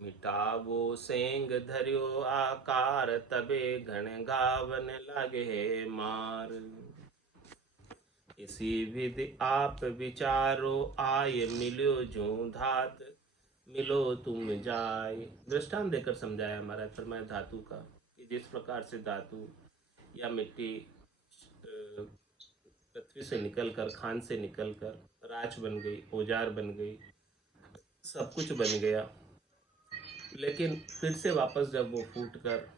मिटावो सेंग धर्यो आकार, तबे घण गावन लगे मार। इसी विधि आप विचारो, आय मिलो जो धात, मिलो तुम जाय। दृष्टांत देकर समझाया महाराज, फरमाया धातु का कि जिस प्रकार से धातु या मिट्टी पृथ्वी से निकलकर, खान से निकलकर राख बन गई, औजार बन गई, सब कुछ बन गया, लेकिन फिर से वापस जब वो फूट कर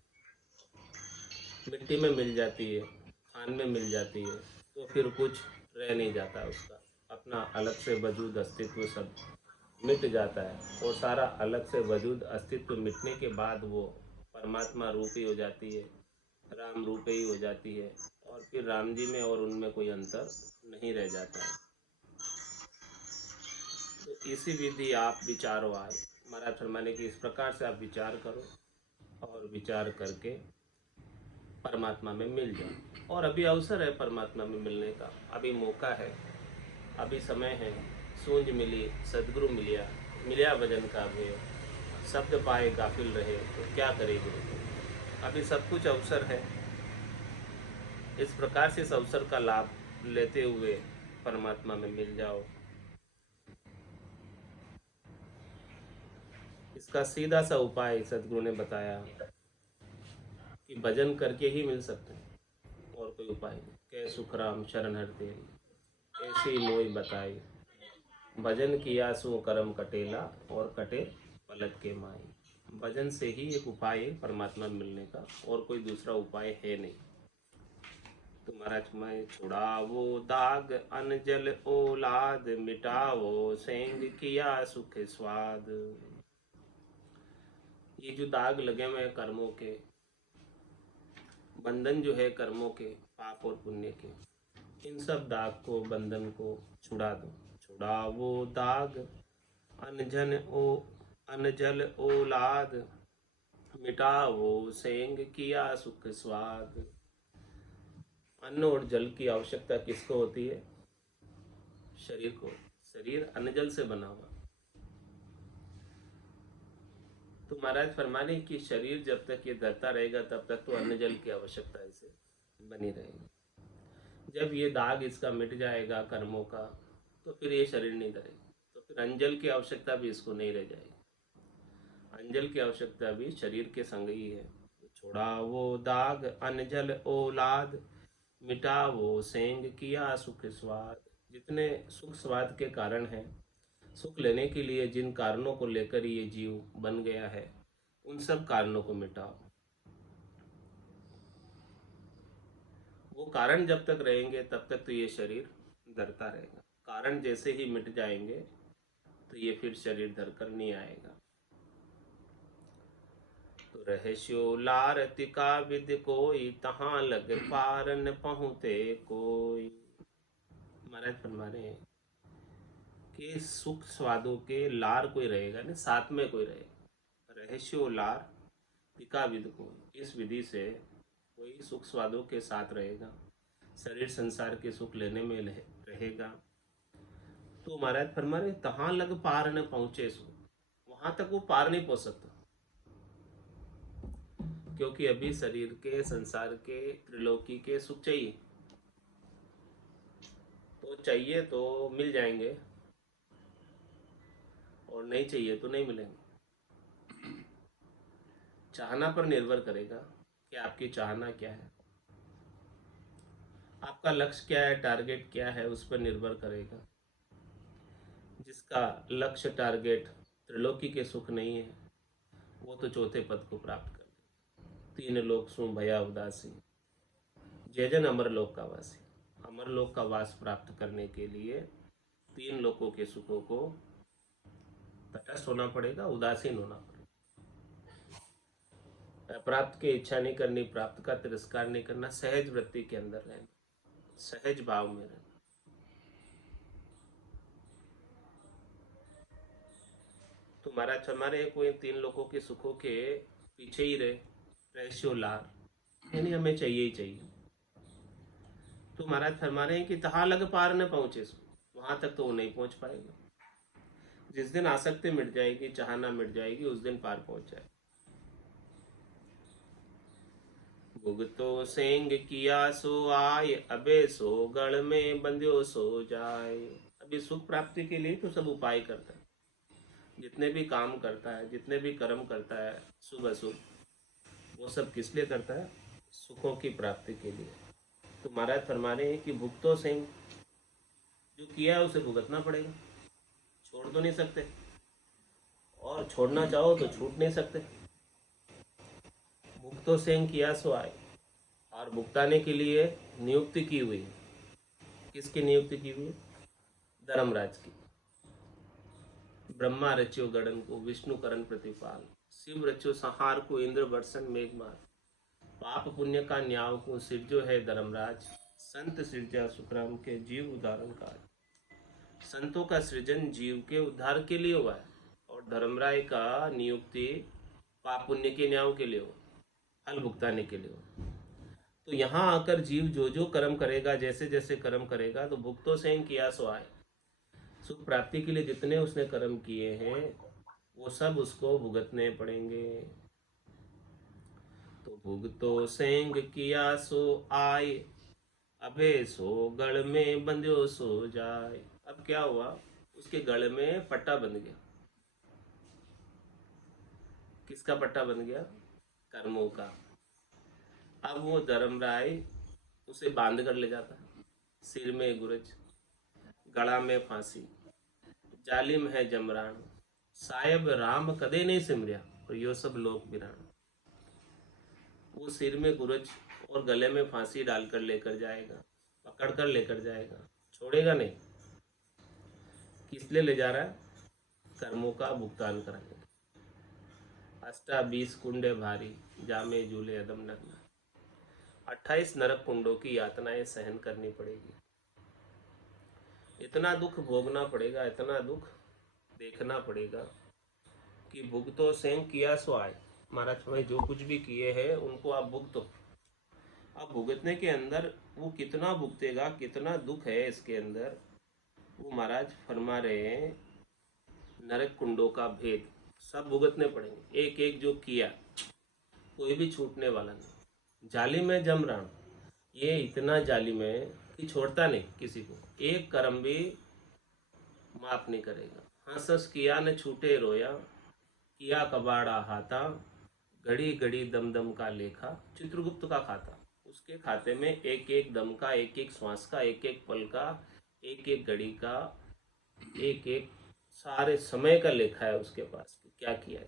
मिट्टी में मिल जाती है, खान में मिल जाती है, तो फिर कुछ रह नहीं जाता उसका, अपना अलग से वजूद अस्तित्व सब मिट जाता है। और सारा अलग से वजूद अस्तित्व मिटने के बाद वो परमात्मा रूपी हो जाती है, राम रूपी ही हो जाती है, और फिर राम जी में और उनमें कोई अंतर नहीं रह जाता है। तो इसी विधि आप विचारो आए, महाराज फरमाने की इस प्रकार से आप विचार करो और विचार करके परमात्मा में मिल जाओ। और अभी अवसर है परमात्मा में मिलने का, अभी मौका है, अभी समय है। सूंझ मिली सदगुरु मिलिया, मिलिया भजन का भेय, शब्द पाए गाफिल रहे तो क्या करे गुरु। अभी सब कुछ अवसर है, इस प्रकार से इस अवसर का लाभ लेते हुए परमात्मा में मिल जाओ। इसका सीधा सा उपाय सदगुरु ने बताया कि भजन करके ही मिल सकते हैं, और कोई उपाय नहीं। कह सुखराम शरण हर तेरी, ऐसी मोई बताई, भजन किया सो कर्म कटेला, और कटे पलक के माई। भजन से ही एक उपाय है परमात्मा मिलने का, और कोई दूसरा उपाय है नहीं। तो महाराज मैं छुड़ावो दाग अनजल ओलाद, मिटावो सेंग किया सुख स्वाद। ये जो दाग लगे हुए हैं कर्मों के, बंधन जो है कर्मों के, पाप और पुण्य के, इन सब दाग को, बंधन को छुड़ा दो। छुड़ावो दाग अनजल ओलाद, मिटावो सेंग किया सुख स्वाद। अन्न और जल की आवश्यकता किसको होती है? शरीर को। शरीर अन्न जल से बना हुआ। तो महाराज फरमाने कि शरीर जब तक ये धरता रहेगा तब तक तो अन्न जल की आवश्यकता इसे बनी रहेगी। जब ये दाग इसका मिट जाएगा कर्मों का, तो फिर ये शरीर नहीं धरेगा, तो फिर अंजल की आवश्यकता भी इसको नहीं रह जाएगी। अंजल की आवश्यकता भी शरीर के संग ही है। छोड़ा वो दाग अनजल ओलाद, मिटा वो सेंग किया सुख स्वाद। जितने सुख स्वाद के कारण हैं, सुख लेने के लिए जिन कारणों को लेकर ये जीव बन गया है, उन सब कारणों को मिटाओ। वो कारण जब तक रहेंगे तब तक तो ये शरीर धरता रहेगा। कारण जैसे ही मिट जाएंगे तो ये फिर शरीर धरकर नहीं आएगा। तो रहस्यो लारतिका विद कोई, तहां लग पार न पहुँचे कोई। महाराज फरमा रहे हैं कि सुख स्वादों के लार कोई रहेगा नहीं, साथ में कोई रहेगा। रहस्यो लार टिका विद को, इस विधि से कोई सुख स्वादों के साथ रहेगा, शरीर संसार के सुख लेने में रहेगा। तो महाराज फरमा रहे तहां लग पार न पहुंचे सो, वहां तक वो पार नहीं पहुंच सकता, क्योंकि अभी शरीर के, संसार के, त्रिलोकी के सुख चाहिए। तो चाहिए तो मिल जाएंगे, और नहीं चाहिए तो नहीं मिलेंगे। चाहना पर निर्भर करेगा कि आपकी चाहना क्या है, आपका लक्ष्य क्या है, टारगेट क्या है, उस पर निर्भर करेगा। जिसका लक्ष्य टारगेट त्रिलोकी के सुख नहीं है, वो तो चौथे पद को प्राप्त कर ले। तीन लोक सु भया उदासी, जय जन अमर लोक का वासी। अमर लोक का वास प्राप्त करने के लिए तीन लोकों के सुखों को तटस्थ होना पड़ेगा, उदासीन होना पड़ेगा। प्राप्त की इच्छा नहीं करनी, प्राप्त का तिरस्कार नहीं करना, सहज वृत्ति के अंदर रहना, सहज भाव में रहना। तो महाराज हमारे कोई तीन लोगों के सुखों के पीछे ही रहे, रहस्यो लार, यानी हमें चाहिए ही चाहिए। तो महाराज फरमा रहे हैं कि तहा लग पार न पहुंचे सो, वहां तक तो वो नहीं पहुंच पाएगा। जिस दिन आसक्ति मिट जाएगी, चाहना मिट जाएगी, उस दिन पार पहुंच जाए। भुगतो सेंग किया सो आय, अबे सो गढ़ में बंध्यो सो जाए। अभी सुख प्राप्ति के लिए तो सब उपाय करता है, जितने भी काम करता है, जितने भी कर्म करता है शुभ अशुभ, वो सब किस लिए करता है? सुखों की प्राप्ति के लिए। तो महाराज फरमा रहे हैं कि भुगतो सिंह, जो किया है उसे भुगतना पड़ेगा, छोड़ तो नहीं सकते, और छोड़ना चाहो तो छूट नहीं सकते। भुगतो सिंह किया सो आए, और भुगताने के लिए नियुक्ति की हुई। किसकी नियुक्ति की हुई? धर्मराज की। ब्रह्मा रच्यो गड़न को, विष्णु करण प्रतिपाल, शिव रच्यो संहार को, इंद्र वर्षण मेघमार, पाप पुण्य का न्याव को, सिरजो है धर्मराज, संत सिरजा सुखराम के जीव उदाहरण का। संतों का सृजन जीव के उद्धार के लिए हुआ है, और धर्मराय का नियुक्ति पाप पुण्य के न्याय के लिए हो, फल भुगताने के लिए हो। तो यहाँ आकर जीव जो जो कर्म करेगा, जैसे जैसे कर्म करेगा, तो भुगतो सेन किया सो आए, सुख प्राप्ति के लिए जितने उसने कर्म किए हैं वो सब उसको भुगतने पड़ेंगे। तो भुगतो सेंग किया सो आए, अबे सो गढ़ में बंध्यो सो जाए। अब क्या हुआ? उसके गढ़ में पट्टा बंध गया। किसका पट्टा बन गया? कर्मों का। अब वो धर्मराय उसे बांध कर ले जाता, सिर में गुरज, गला में फांसी, जालिम है जमरान, सायब राम कदे नहीं सिमरिया, और यो सब लोक बिरान। वो सिर में गुरज और गले में फांसी डालकर लेकर जाएगा, पकड़ कर लेकर जाएगा, छोड़ेगा नहीं। किस लिए ले जा रहा है? कर्मों का भुगतान कराने। अष्टा 20 कुंडे भारी, जामे झूले अदम नग्न। 28 नरक कुंडों की यातनाएं सहन करनी पड़ेगी। इतना दुख भोगना पड़ेगा, इतना दुख देखना पड़ेगा कि भुगतो सेम किया सो आए। महाराज भाई जो कुछ भी किए हैं उनको आप भुगतो। अब भुगतने के अंदर वो कितना भुगतेगा, कितना दुख है इसके अंदर, वो महाराज फरमा रहे हैं। नरक कुंडों का भेद सब भुगतने पड़ेंगे, एक एक जो किया, कोई भी छूटने वाला नहीं। जालिम है जमरान, ये इतना जालिम है कि छोड़ता नहीं किसी को, एक कर्म भी माफ नहीं करेगा। हंस हंस किया न छूटे रोया, किया कबाड़ा हाथा, घड़ी घड़ी दम दम का लेखा, चित्रगुप्त का खाता। उसके खाते में एक एक दम का, एक एक श्वास का, एक एक पल का, एक एक घड़ी का, एक एक सारे समय का लेखा है उसके पास, क्या किया है।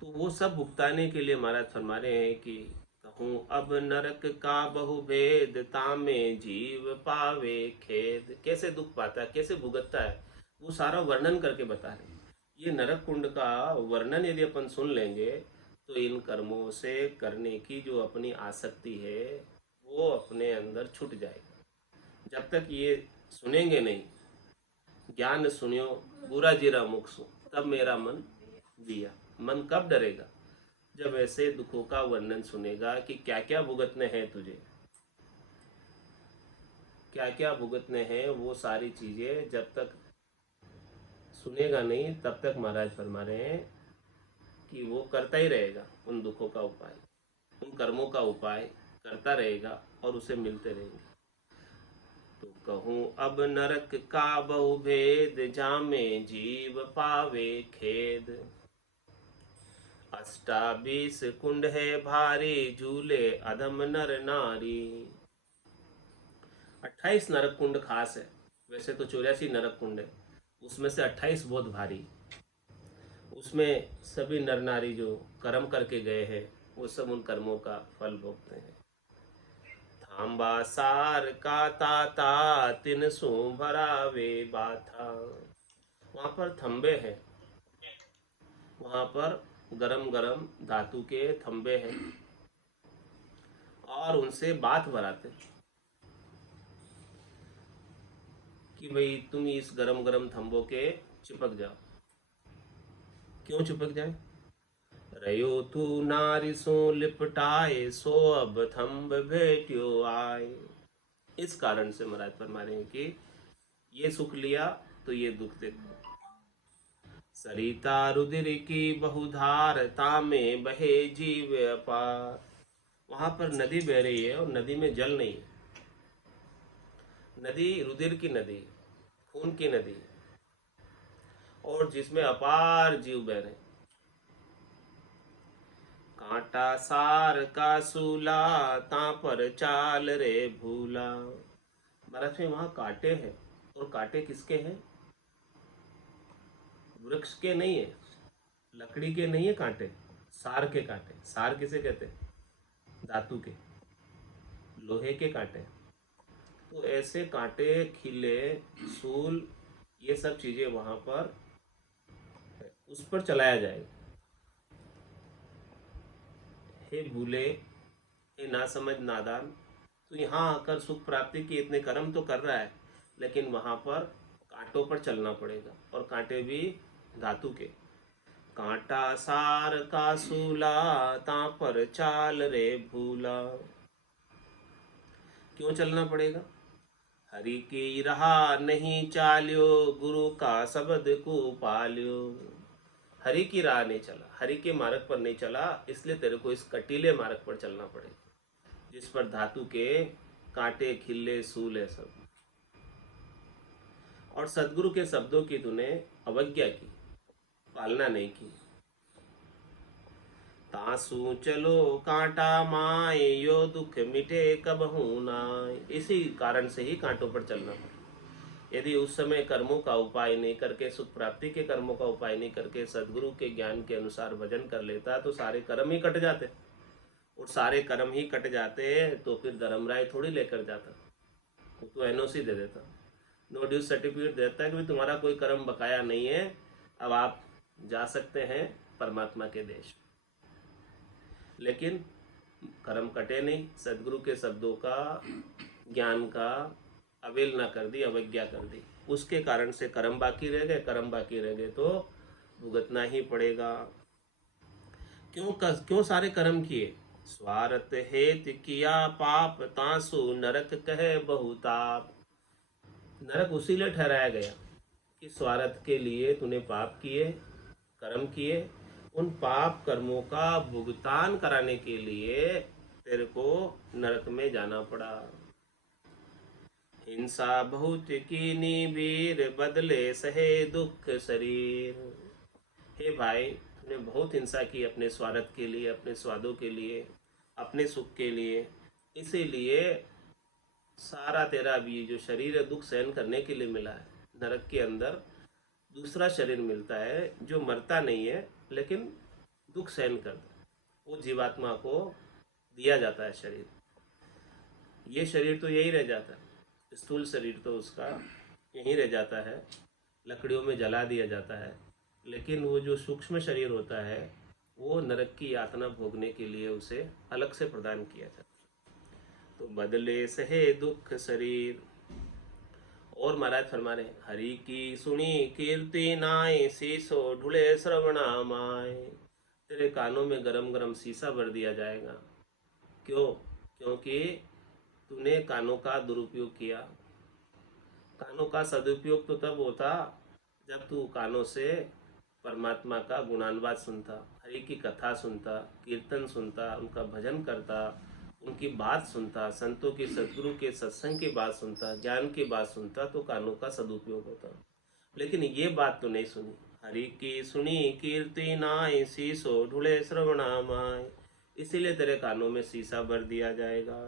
तो वो सब भुगताने के लिए महाराज फरमा रहे हैं कि कहूँ अब नरक का बहु भेद, तामे जीव पावे खेद। कैसे दुख पाता है, कैसे भुगतता है, वो सारा वर्णन करके बता रहे हैं। ये नरक कुंड का वर्णन यदि अपन सुन लेंगे तो इन कर्मों से करने की जो अपनी आसक्ति है वो अपने अंदर छूट जाएगा। जब तक ये सुनेंगे नहीं, ज्ञान सुनियो बुरा जीरा मुख सो, तब मेरा मन दिया। मन कब डरेगा? जब ऐसे दुखों का वर्णन सुनेगा कि क्या क्या भुगतने हैं तुझे, क्या क्या भुगतने हैं, वो सारी चीजें जब तक सुनेगा नहीं तब तक महाराज फरमा रहे हैं कि वो करता ही रहेगा उन दुखों का उपाय, उन कर्मों का उपाय करता रहेगा और उसे मिलते रहेंगे। तो कहूँ अब नरक का बहु भेद, जामे जीव पावे खेद। 28 कुंड है भारी, झूले अधम नर नारी। 28 नरक कुंड खास है, वैसे तो 84 नरक कुंड है, उसमें से 28 बहुत भारी। उसमें सभी नर नारी जो कर्म करके गए हैं वो सब उन कर्मों का फल भोगते हैं। थांबा सार का ताता, तिन सो भरावे बाथा। वहाँ पर थंबे हैं, वहाँ पर गरम गरम धातु के थंबे हैं और उनसे बात भराते कि भाई तुम इस गरम गरम थंबों के चिपक जाओ। क्यों चिपक जाए? रयो तू नारी सो लिपटाए, सो अब थंब भेट्यो आए। इस कारण से महाराज फरमा रहे हैं कि ये सुख लिया तो ये दुख देखो। सरिता रुधिर की बहुधार तामे बहे जीव अपार। वहां पर नदी बह रही है और नदी में जल नहीं है। नदी रुधिर की नदी, खून की नदी, और जिसमें अपार जीव बह रहे हैं। कांटा सार का सूला ता पर चाल रे भूला। महाराज में वहां कांटे हैं, और कांटे किसके हैं? वृक्ष के नहीं है, लकड़ी के नहीं है कांटे, सार के कांटे। सार किसे कहते हैं? धातु के, लोहे के कांटे। तो ऐसे कांटे, खिले, सूल, ये सब चीजें वहां पर उस पर चलाया जाएगा। हे भूले, हे ना समझ नादान, तो यहाँ आकर सुख प्राप्ति के इतने कर्म तो कर रहा है, लेकिन वहां पर कांटों पर चलना पड़ेगा, और कांटे भी धातु के। कांटा सार का सूला ता पर चाल रे भूला। क्यों चलना पड़ेगा? हरि की राह नहीं चाल्यो, गुरु का शब्द को पाल्यो। हरि की राह नहीं चला, हरि के मार्ग पर नहीं चला, इसलिए तेरे को इस कटीले मार्ग पर चलना पड़ेगा, जिस पर धातु के कांटे, खिल्ले, सूल है सब। और सदगुरु के शब्दों की तूने अवज्ञा की, पालना नहीं की। तासु चलो कांटा माय, यो दुख मिटे कबहू नाय। इसी कारण से ही कांटों पर चलना पड़ा। यदि उस समय कर्मों का उपाय नहीं करके, सुख प्राप्ति के कर्मों का उपाय नहीं करके सदगुरु के ज्ञान के अनुसार भजन कर लेता, तो सारे कर्म ही कट जाते। और सारे कर्म ही कट जाते तो फिर धर्मराय थोड़ी लेकर जाता, वो तो एनओसी दे देता, नो ड्यूज सर्टिफिकेट देता है कि तुम्हारा कोई कर्म बकाया नहीं है, अब आप जा सकते हैं परमात्मा के देश। लेकिन कर्म कटे नहीं, सदगुरु के शब्दों का, ज्ञान का अवहेलना कर दी, अवज्ञा कर दी, उसके कारण से कर्म बाकी रह गए। कर्म बाकी रह गए तो भुगतना ही पड़ेगा। क्यों सारे कर्म किए? स्वार्थ हेत किया पाप, तासु नरक कहे बहुताप। नरक उसी लिए ठहराया गया कि स्वार्थ के लिए तूने पाप किए, कर्म किए, उन पाप कर्मों का भुगतान कराने के लिए तेरे को नरक में जाना पड़ा। हिंसा बहुत कीनी वीर, बदले सहे दुख शरीर। हे भाई, तूने बहुत हिंसा की अपने स्वार्थ के लिए, अपने स्वादों के लिए, अपने सुख के लिए, इसीलिए सारा तेरा भी जो शरीर है दुख सहन करने के लिए मिला है। नरक के अंदर दूसरा शरीर मिलता है जो मरता नहीं है लेकिन दुख सहन करता है, वो जीवात्मा को दिया जाता है शरीर। ये शरीर तो यही रह जाता है, स्थूल शरीर तो उसका यहीं रह जाता है, लकड़ियों में जला दिया जाता है। लेकिन वो जो सूक्ष्म शरीर होता है वो नरक की यातना भोगने के लिए उसे अलग से प्रदान किया जाता है। तो बदले सहे दुख शरीर। और महाराज फरमा रहे, हरि की सुनी कीर्ति नाय, शीशो ढुले श्रवणा माय। तेरे कानों में गरम गरम शीशा भर दिया जाएगा। क्यों? क्योंकि तूने कानों का दुरुपयोग किया। कानों का सदुपयोग तो तब होता जब तू कानों से परमात्मा का गुणानुवाद सुनता, हरि की कथा सुनता, कीर्तन सुनता, उनका भजन करता, उनकी बात सुनता, संतों के, सदगुरु के सत्संग की बात सुनता, ज्ञान की बात सुनता, तो कानों का सदुपयोग होता। लेकिन ये बात तो नहीं सुनी। हरि की सुनी कीर्ति नाय, शीशो ढुले श्रवणा माय। इसीलिए तेरे कानों में शीशा भर दिया जाएगा।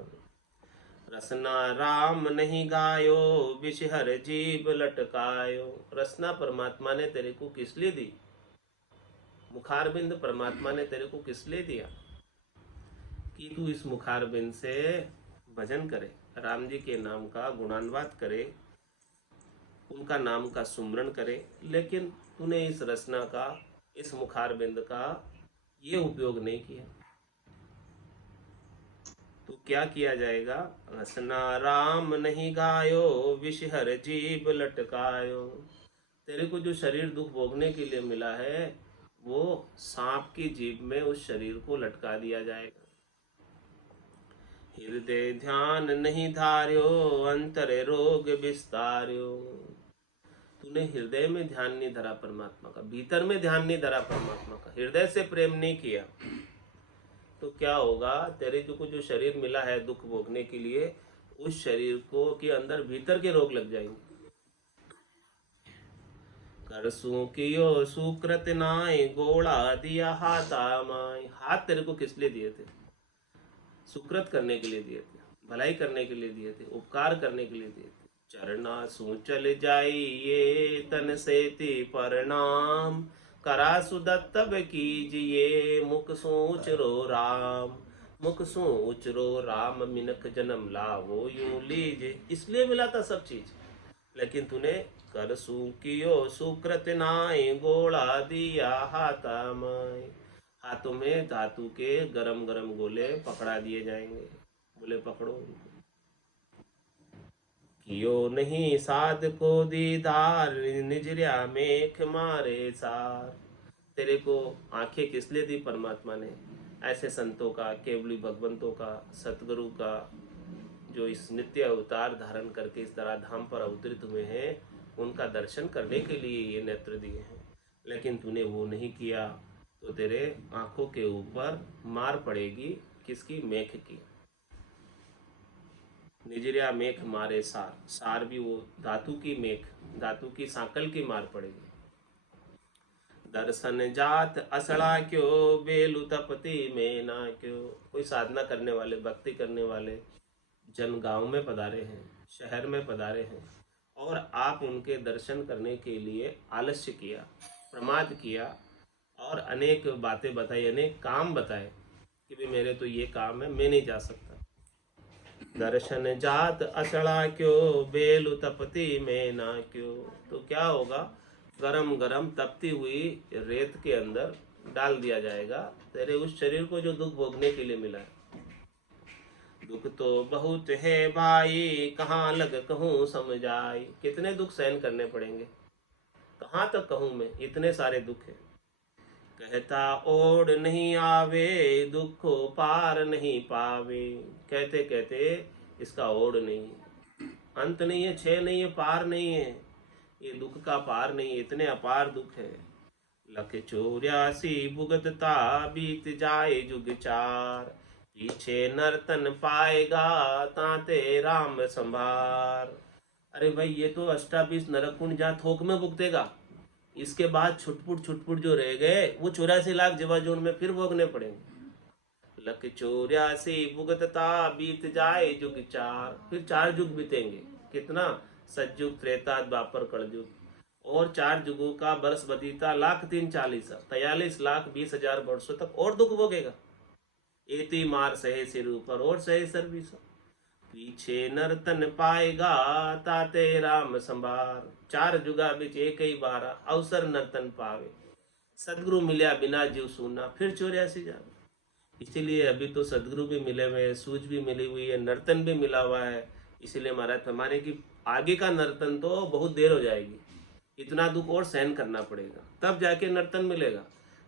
रसना राम नहीं गायो, विषहर जीव लटकायो। रसना परमात्मा ने तेरे को किस लिए दी? मुखारबिंद परमात्मा ने तेरे को किस लिए दिया? कि तू इस मुखारबिंद से भजन करे, राम जी के नाम का गुणानुवाद करे, उनका नाम का सुमरण करे। लेकिन तूने इस रसना का, इस मुखारबिंद का ये उपयोग नहीं किया। तो क्या किया जाएगा? रसना राम नहीं गायो, विषहर जीव लटकायो। तेरे को जो शरीर दुख भोगने के लिए मिला है वो सांप की जीभ में उस शरीर को लटका दिया जाएगा। हृदय ध्यान नहीं धार्यो, अंतर रोग विस्तार्यो। तूने हृदय में ध्यान नहीं धरा परमात्मा का, भीतर में ध्यान नहीं धरा परमात्मा का, हृदय से प्रेम नहीं किया, तो क्या होगा? तेरे को जो शरीर मिला है दुख भोगने के लिए, उस शरीर को के अंदर भीतर के रोग लग जाएंगे। करसू कियो सुकृत नाय, गोड़ा दिया हाथा माय। हाथ तेरे को किस लिए दिए थे? सुकृत करने के लिए दिए थे, भलाई करने के लिए दिए थे, उपकार करने के लिए दिए थे। चरना सू चल जाइए तन से ती प्रणाम, करा सुदत्तब कीजिए मुख सोच रो राम। मुख सोच रो राम, मिनख जन्म लावो यूं लीजिए। इसलिए मिला था सब चीज, लेकिन तूने कर कियो सुकृत नाय, गोला दिया हाथा माय। हाथों में धातु के गरम गरम गोले पकड़ा दिए जाएंगे, बोले पकड़ो उनको। कियो नहीं साध को दीदार, निजरिया मेख मारे सार। तेरे को आंखें किस लिए दी परमात्मा ने? ऐसे संतों का, केवली भगवंतों का, सतगुरु का, जो इस नित्य अवतार धारण करके इस धराधाम पर अवतरित हुए हैं, उनका दर्शन करने के लिए ये नेत्र दिए हैं। लेकिन तूने वो नहीं किया, तो तेरे आंखों के ऊपर मार पड़ेगी। किसकी? मेख की। निजरिया मेख मारे सार, सार भी वो धातु की मेख, धातु की सांकल की मार पड़ेगी। दर्शन जात असड़ा क्यों, बेलु तपति में ना क्यों। कोई साधना करने वाले, भक्ति करने वाले जन गांव में पधारे हैं, शहर में पधारे हैं, और आप उनके दर्शन करने के लिए आलस्य किया, प्रमाद किया, और अनेक बातें बताई, अनेक काम बताए कि भी मेरे तो ये काम है, मैं नहीं जा सकता। दर्शन जात असड़ा क्यों, बेलु तपति में ना क्यों। तो क्या होगा? गरम गरम तपती हुई रेत के अंदर डाल दिया जाएगा तेरे उस शरीर को जो दुख भोगने के लिए मिला है। दुख तो बहुत है भाई, कहाँ लग कहूँ समझाई। कितने दुख सहन करने पड़ेंगे, कहाँ तक कहूँ मैं, इतने सारे दुख है। कहता ओढ़ नहीं आवे, दुख पार नहीं पावे। कहते कहते इसका ओढ़ नहीं है, अंत नहीं है, छह नहीं है, पार नहीं है, ये दुख का पार नहीं है, इतने अपार दुख है। लख 84 भुगतता, बीत जाए जुग चार। पीछे नर्तन पाएगा, ताते राम संभार। अरे भाई, ये तो 28 नरक कुंड जहाँ थोक में भुगतेगा, इसके बाद छुटपुट जो रह गए वो 84 लाख जीवाजून में फिर भोगने पड़ेंगे। लख 84 भुगतता, बीत जाए जुग चार। फिर 4 युग बीतेंगे। कितना? सतयुग, त्रेता, द्वापर, कलयुग। और 4 युगों का बरस बदीता, लाख 3 40, 43 लाख 20 हजार वर्षों तक और दुख भोगेगा। एती मार सहे सिर ऊपर, और सहे सर भी सब। पीछे नर्तन पाएगा, ताते राम संभार। 4 जुगा बिच एक ही बारा, अवसर नर्तन पावे। सदगुरु मिल्या बिना जीव सूना, फिर 84 जावे। इसीलिए अभी तो सदगुरु भी मिले हुए हैं, सूझ भी मिली हुई है, नर्तन भी मिला हुआ है। इसीलिए महाराज फरमाने की आगे का नर्तन तो बहुत देर हो जाएगी, इतना दुख और सहन करना पड़ेगा, तब जाके नर्तन मिलेगा।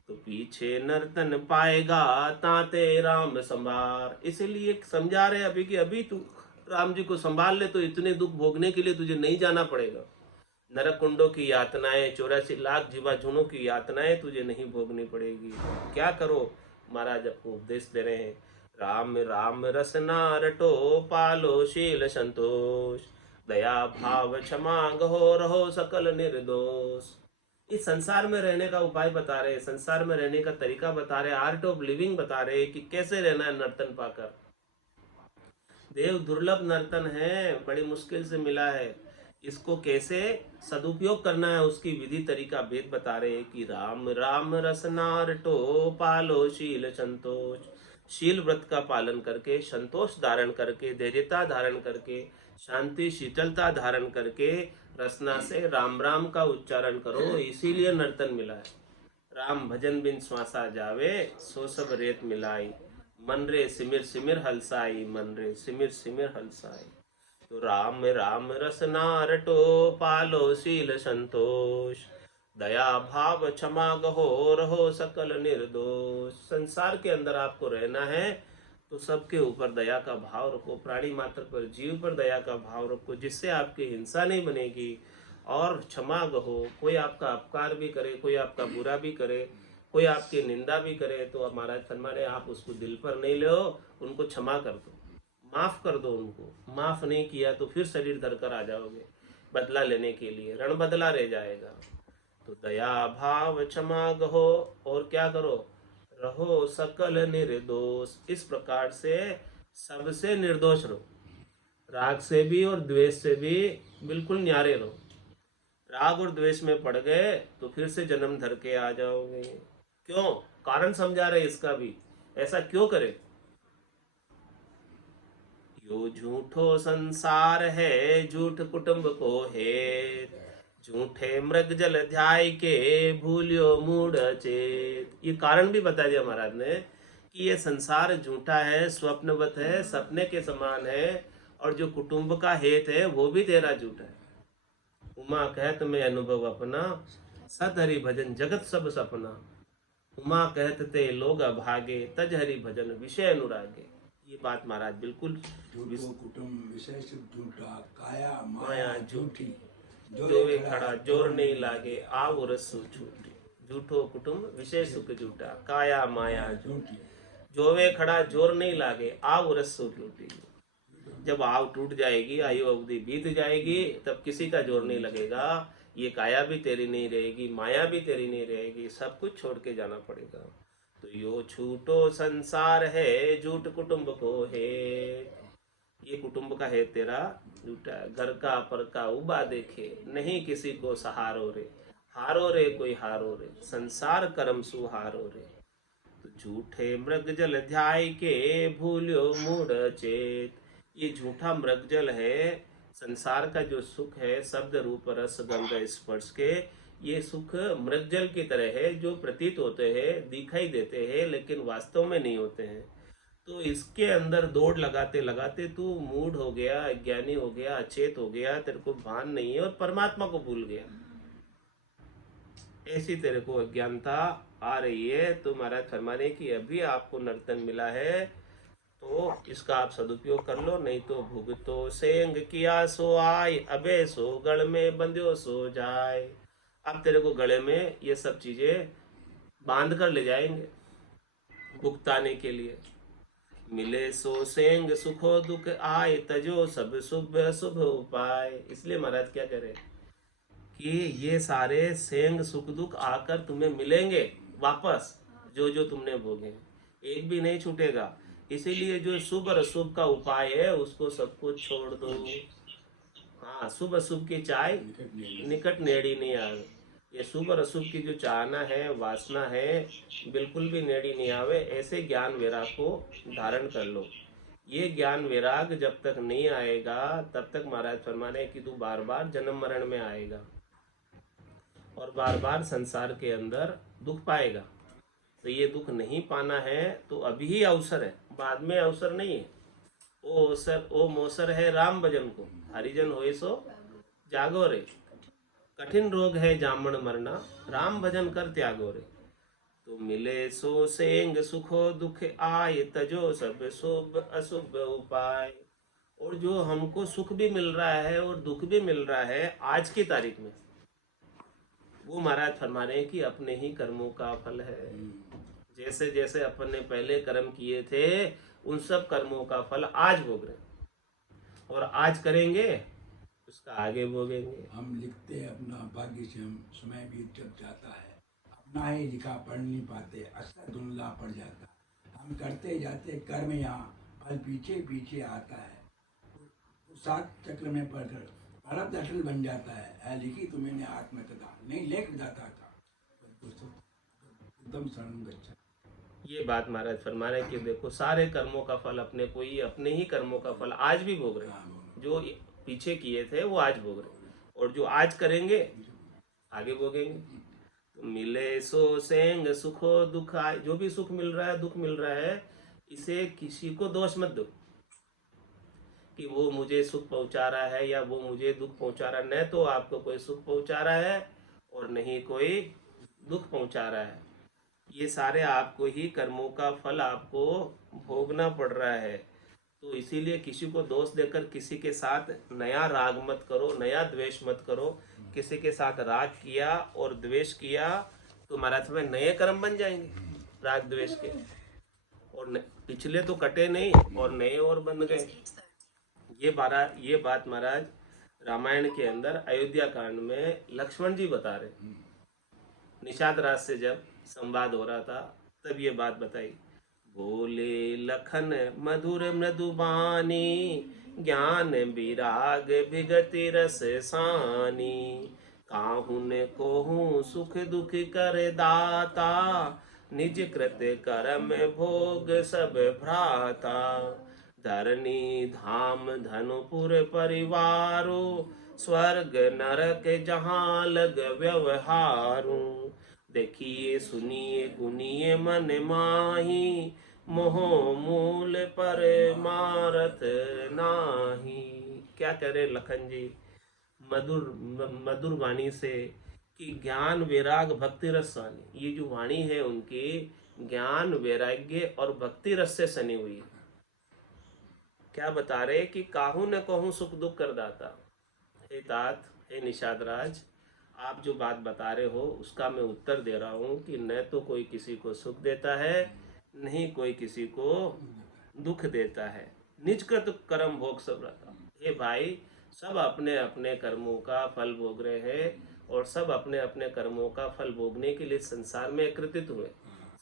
तो पीछे नर्तन पाएगा, ताते राम संभार। इसीलिए समझा रहे अभी कि अभी तू राम जी को संभाल ले, तो इतने दुख भोगने के लिए तुझे नहीं जाना पड़ेगा। नरक कुंडों की यातनाएं, 84 लाख जीवाजूनों की यातनाएं तुझे नहीं भोगनी पड़ेगी। क्या करो? महाराज आपको उपदेश दे रहे हैं। राम राम रसना रटो, पालो शील संतोष। दया भाव क्षमा गहो, रहो सकल निर्दोष। इस संसार में रहने का उपाय बता रहे, संसार में रहने का तरीका बता रहे, आर्ट ऑफ लिविंग बता रहे कि कैसे रहना है नर्तन पाकर। देव दुर्लभ नर्तन है, बड़ी मुश्किल से मिला है, इसको कैसे सदुपयोग करना है उसकी विधि तरीका भेद बता रहे कि राम राम रसना रटो, पालो शील संतोष। शील व्रत का पालन करके, संतोष धारण करके, धैर्यता धारण करके, शांति शीतलता धारण करके, रसना से राम राम का उच्चारण करो। इसीलिए नर्तन मिला है। राम भजन बिन श्वासा जावे, सो सब रेत मिलाई। मन रे सिमिर सिमिर हलसाई, मन रे सिमिर सिमिर हलसाई। तो राम राम रसना रटो, पालो शील संतोष। दया भाव क्षमा गहो, रहो सकल निर्दोष। संसार के अंदर आपको रहना है तो सबके ऊपर दया का भाव रखो, प्राणी मात्र पर, जीव पर दया का भाव रखो, जिससे आपकी हिंसा नहीं बनेगी और क्षमा गहो। कोई आपका अपकार भी करे, कोई आपका बुरा भी करे, कोई आपकी निंदा भी करे, तो अब महाराज फरमा रहे आप उसको दिल पर नहीं लो, उनको क्षमा कर दो, माफ कर दो उनको। माफ नहीं किया तो फिर शरीर धरकर आ जाओगे बदला लेने के लिए, रण बदला रह जाएगा। तो दया भाव क्षमा गहो, और क्या करो, रहो सकल निर्दोष। इस प्रकार से सबसे निर्दोष रहो, राग से भी और द्वेष से भी बिल्कुल न्यारे रहो। राग और द्वेष में पड़ गए तो फिर से जन्म धर के आ जाओगे। क्यों, कारण समझा रहे इसका भी, ऐसा क्यों करे। यो झूठो संसार है, झूठ कुटुंब को है, झूठे मृग जल ध्याय के भूलियो मूढ़ चेत। ये कारण भी बता दिया महाराज ने कि ये संसार झूठा है, स्वप्नवत है, सपने के समान है, और जो कुटुंब का हेत है वो भी तेरा झूठा है। उमा कहत में अनुभव अपना, सत हरि भजन जगत सब सपना। उमा कहत ते लोग अभागे, तज हरि भजन विषय अनुरागे। ये बात महाराज बिल्कुल। कुटुंब विषय सुख झूठा, काया माया झूठी, जो वे खड़ा जोर नहीं लागे, आव रस्सु झूठी। झूठो कुटुंब विषय सुख झूठा, काया माया झूठी, जो वे खड़ा जोर नहीं लागे, आव रस्सु झूठी। जब आव टूट जाएगी, आयु अवधि बीत जाएगी, तब किसी का जोर नहीं लगेगा। ये काया भी तेरी नहीं रहेगी, माया भी तेरी नहीं रहेगी, सब कुछ छोड़ के जाना पड़ेगा। तो यो छूटो संसार है, झूठ कुटुंब को है। ये कुटुंब का है तेरा झूठा, घर का पर का उबा देखे, नहीं किसी को सहारो रे, हारो रे कोई हारो रे, संसार कर्म सुहारो रे। तो झूठे मृग जल ध्याय के भूल्यो मूढ़ चेत। ये झूठा मृगजल है, संसार का जो सुख है, शब्द रूप रस गंध स्पर्श के, ये सुख मृगजल की तरह है, जो प्रतीत होते हैं, दिखाई देते हैं, लेकिन वास्तव में नहीं होते हैं। तो इसके अंदर दौड़ लगाते लगाते तू मूढ़ हो गया, अज्ञानी हो गया, अचेत हो गया, तेरे को भान नहीं है और परमात्मा को भूल गया। ऐसी तेरे को अज्ञानता आ रही है। तो महाराज फरमा रहे कि अभी आपको नर्तन मिला है, तो इसका आप सदुपयोग कर लो, नहीं तो भुगतो सेंग किया सो आय, अबे सो गढ़ में बंध्यो सो जाए। अब तेरे को गले में ये सब चीजें बांध कर ले जाएंगे भुगताने के लिए। मिले सो सेंग सुखो दुख आय, तजो सब शुभ शुभ उपाय। इसलिए महाराज क्या करे कि ये सारे सेंग सुख दुख आकर तुम्हें मिलेंगे वापस, जो जो तुमने भोगे, एक भी नहीं छूटेगा। इसीलिए जो शुभ और अशुभ का उपाय है, उसको सब कुछ छोड़ दो। हाँ, शुभ अशुभ की चाय निकट नेड़ी नहीं आवे। ये शुभ और अशुभ की जो चाहना है, वासना है, बिल्कुल भी नेड़ी नहीं आवे। ऐसे ज्ञान वैराग को धारण कर लो। ये ज्ञान वैराग जब तक नहीं आएगा, तब तक महाराज फरमाने कि तू बार बार जन्म मरण में आएगा और बार बार संसार के अंदर दुख पाएगा। तो ये दुख नहीं पाना है तो अभी ही अवसर है, बाद में अवसर नहीं है। ओ अवसर ओ मौसर है राम भजन को, हरिजन होए सो जागो रे। कठिन रोग है जामन मरना, राम भजन कर त्यागो रे। तो मिले सो सेंग सुखो दुख आय, तजो सब शुभ अशुभ उपाय। और जो हमको सुख भी मिल रहा है और दुख भी मिल रहा है आज की तारीख में, वो महाराज फरमा रहे हैं कि अपने ही कर्मों का फल है। जैसे जैसे अपन ने पहले कर्म किए थे, उन सब कर्मों का फल आज भोग रहे हैं, और आज करेंगे उसका आगे भोगेंगे। हम लिखते हैं अपना भाग्य से, हम समय बीत जब जाता है, अपना ही लिखा पढ़ नहीं पाते, असर धुंधला पड़ जाता। हम करते जाते कर्म, यहाँ फल पीछे पीछे आता है। तो 7 चक्र में पढ़कर प्रारब्ध अटल बन जाता है। लिखी तो मैंने आत्मकथा नहीं लेख जाता था, एकदम शरण गच्छा। ये बात महाराज फरमा रहे हैं कि देखो सारे कर्मों का फल अपने को ही, अपने ही कर्मों का फल आज भी भोग रहे हैं। जो पीछे किए थे वो आज भोग रहे हैं, और जो आज करेंगे आगे भोगेंगे। तो मिले सो सेंग सुखो दुख आय। जो भी सुख मिल रहा है, दुख मिल रहा है, इसे किसी को दोष मत दो कि वो मुझे सुख पहुंचा रहा है या वो मुझे दुख पहुंचा रहा है। न तो आपको कोई सुख पहुंचा रहा है और नहीं कोई दुख पहुंचा रहा है। ये सारे आपको ही कर्मों का फल आपको भोगना पड़ रहा है। तो इसीलिए किसी को दोष देकर किसी के साथ नया राग मत करो, नया द्वेष मत करो। किसी के साथ राग किया और द्वेष किया तो महाराज में नए कर्म बन जाएंगे राग द्वेष के, और पिछले तो कटे नहीं और नए और बन गए। ये बात महाराज रामायण के अंदर अयोध्या कांड में लक्ष्मण जी बता रहे। निषाद राज से जब संवाद हो रहा था तब ये बात बताई। बोले लखन मधुर मृदुबानी, ज्ञान विराग विगति रस सानी। काहुन कोहूँ सुख दुख कर दाता, निज कृत कर्म भोग सब भ्राता। धरनी धाम धनुपुर परिवारो, स्वर्ग नरक जहाँ लग व्यवहारू। देखिए सुनिए गुनिए मन माही, मोह मूल पर मारत नाही। क्या करे लखन जी मधुर वाणी से कि ज्ञान वैराग भक्ति रस सानी। ये जो वाणी है उनकी ज्ञान वैराग्य और भक्ति रस से सनी हुई है। क्या बता रहे कि काहू न कहूँ सुख दुख कर दाता। हे तात, हे निषाद राज, आप जो बात बता रहे हो उसका मैं उत्तर दे रहा हूँ कि न तो कोई किसी को सुख देता है, नहीं कोई किसी को दुख देता है। निजकृत कर्म भोग सब रहता। हे भाई, सब अपने अपने कर्मों का फल भोग रहे हैं और सब अपने अपने कर्मों का फल भोगने के लिए संसार में एकत्रित हुए।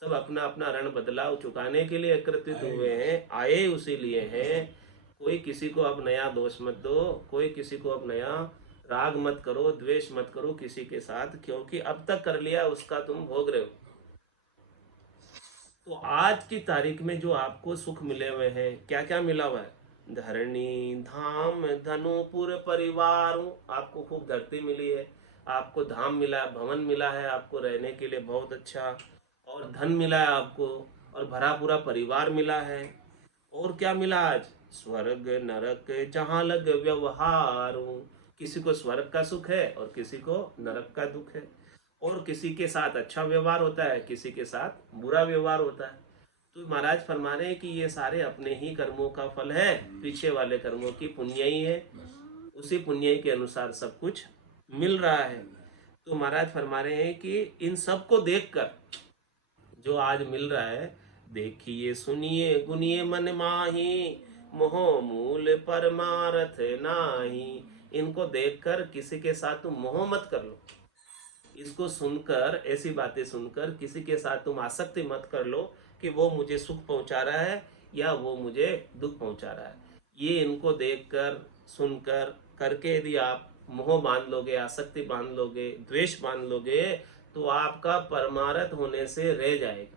सब अपना अपना ऋण बदलाव चुकाने के लिए एकत्रित हुए हैं, आए उसी लिए हैं। कोई किसी को अब नया दोष मत दो, कोई किसी को अब नया राग मत करो, द्वेष मत करो किसी के साथ, क्योंकि अब तक कर लिया उसका तुम भोग रहे हो। तो आज की तारीख में जो आपको सुख मिले हुए हैं, क्या क्या मिला हुआ है? धरणी धाम धनुपुर परिवार। आपको खूब धरती मिली है, आपको धाम मिला है, भवन मिला है आपको रहने के लिए बहुत अच्छा, और धन मिला है आपको, और भरा पूरा परिवार मिला है। और क्या मिला आज? स्वर्ग नरक जहाँ लग व्यवहार। किसी को स्वर्ग का सुख है और किसी को नरक का दुख है, और किसी के साथ अच्छा व्यवहार होता है, किसी के साथ बुरा व्यवहार होता है। तो महाराज फरमा रहे हैं कि ये सारे अपने ही कर्मों का फल है, पीछे वाले कर्मों की पुण्य ही है, उसी पुण्य के अनुसार सब कुछ मिल रहा है। तो महाराज फरमा रहे हैं कि इन सब को देखकर जो आज मिल रहा है, देखिए सुनिए गुनिए मन माही, मोह मूल परमारथ नाही। इनको देखकर किसी के साथ तुम मोह मत कर लो, इसको सुनकर, ऐसी बातें सुनकर किसी के साथ तुम आसक्ति मत कर लो कि वो मुझे सुख पहुंचा रहा है या वो मुझे दुख पहुंचा रहा है। ये इनको देखकर सुनकर करके यदि आप मोह बांध लोगे, आसक्ति बांध लोगे, द्वेष बांध लोगे, तो आपका परमारथ होने से रह जाएगा,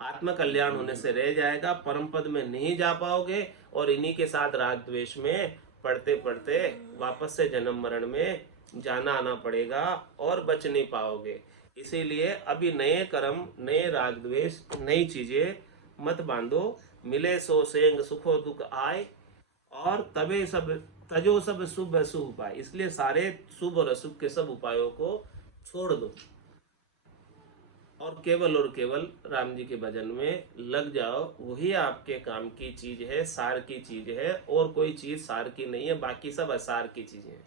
आत्म कल्याण होने से रह जाएगा, परम पद में नहीं जा पाओगे, और इन्हीं के साथ राग द्वेष में पढ़ते पढ़ते वापस से जन्म मरण में जाना आना पड़ेगा और बच नहीं पाओगे। इसीलिए अभी नए कर्म, नए राग द्वेष, नई चीजें मत बांधो। मिले सो सेंग सुखो दुख आए, और तबे सब तजो सब शुभ अशुभ उपाय। इसलिए सारे शुभ और अशुभ के सब उपायों को छोड़ दो और केवल राम जी के भजन में लग जाओ। वही आपके काम की चीज है, सार की चीज है, और कोई चीज सार की नहीं है, बाकी सब असार की चीजें हैं।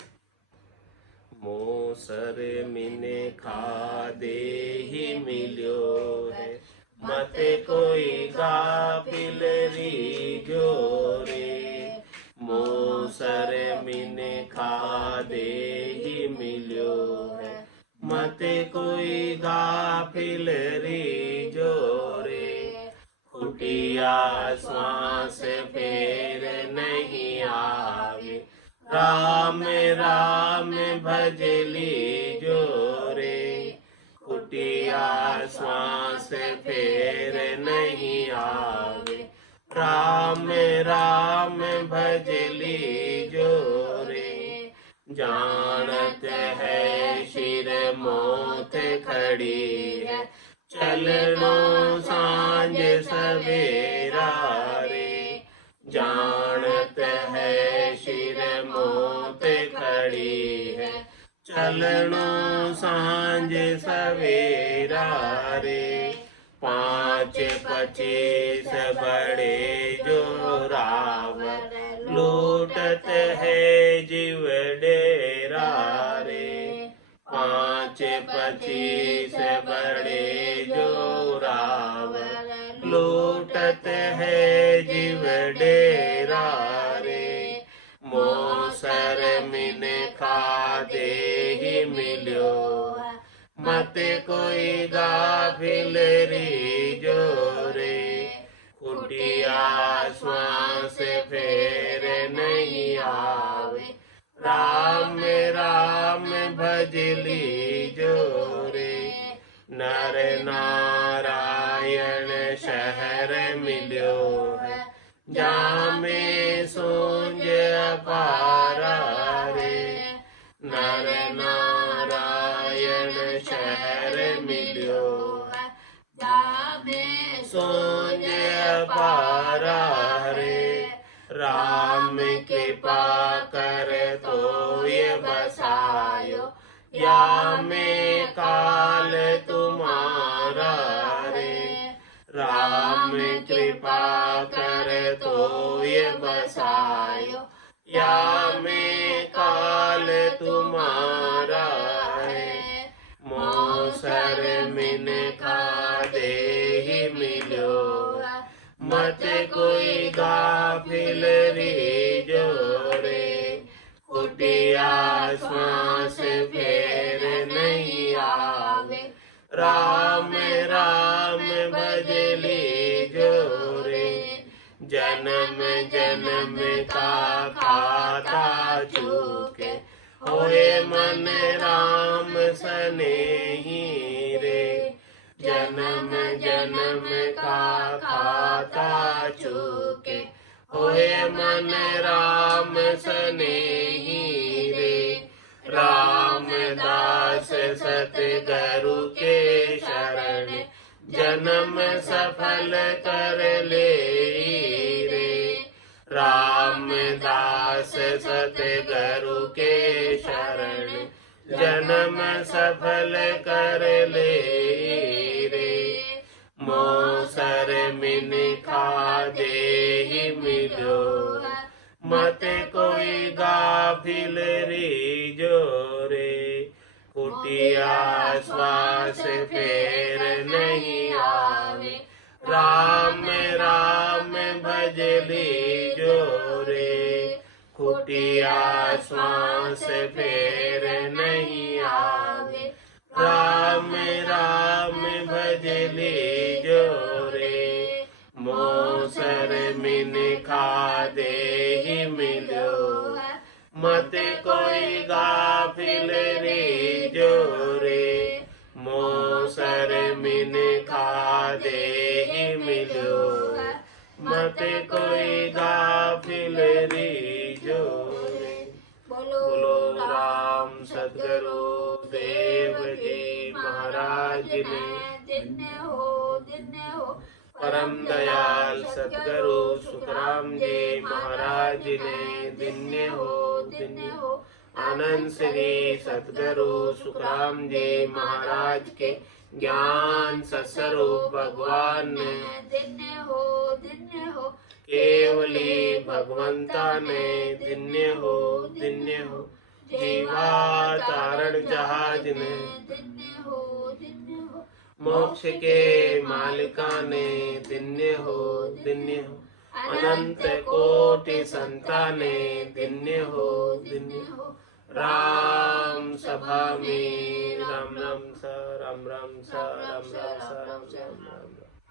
मोसर मिने खा दे ही मिल्यो है, मते कोई गाफिल रीजो रे। मोसर मिने खा दे ही मिल्यो है, मते कोई गाफिल रीजो रे। फुटिया श्वास फेर नहीं आवे, राम राम भज लीजो रे। फुटिया श्वास फेर नहीं आवे, राम राम भज लीजो रे। जानत है शिर मौत खड़ी है, चलनो सांझ सवेरा रे। जानत है शिर मौत खड़ी है, चलनो सांझ सवेरा रे। 5-25 बड़े जो रावण, लूटत है जीव डेरा रे। 25 बड़े जो रावण, लूटत है जीव डेरा रे। मोसर मिन खा दे ही मिल्यो, मत कोई गाफिल रीजो रे। कुटिया श्वास फेर नहीं आवे, राम राम भजली जो रे। नर नारायण शहर मिल्यो है, जामे सोंज अपारा रे। नर नारायण शहर मिल्यो है, जामे सोंज अपारा रे। राम कृपा कर तो ये बसायो, या में काल तुम्हारा रे। राम कृपा कर तो ये बसायो, या में काल तुम्हारा रे। मोसर मिन खा दे ही मिल्यो है, मत कोई गाफिल रीजो रे। कुटिया श्वास फेर नहीं आवे, राम राम भजली जो रे। जन्म जन्म का खाता चूके, होए मन राम सनेही रे। जन्म जन्म का खाता चूके, होए मन राम सनेही रे। रामदास सतगुरु के शरण, जन्म सफल कर ले रे। रामदास सतगुरु के शरण, जन्म सफल कर ले रे। मोसर मिन खा दे ही मिल्यो है, मत कोई गाफिल रीजो रे। कुटिया श्वास फेर नहीं आवे, राम राम भजली जो रे। कुटिया श्वास फेर नहीं आवे, राम राम भजली जो रे। मोसर मिन खा दे ही मिल्यो है, मत कोई गाफिल रीजो रे। मोसर मिन खा दे ही मिल्यो है, मत कोई गाफिल रीजो रे। बोलो राम सतगुरु देव जी महाराज ने, जिन्ने हो परम दयाल सतगुरु सुखराम जी महाराज ने, दिन्य हो। आनंद श्री सतगुरु सुखराम जी महाराज के ज्ञान सस्वरूप भगवान ने, जिन्ने हो केवली भगवंता ने, दिन्य हो। जीवा तारण जहाज ने, जिन्ने हो मोक्ष के मालिका ने, दिन्य हो। अनंत कोटि संताने, दिन्य हो। राम सभा में राम राम सा राम राम सा राम राम सा राम राम।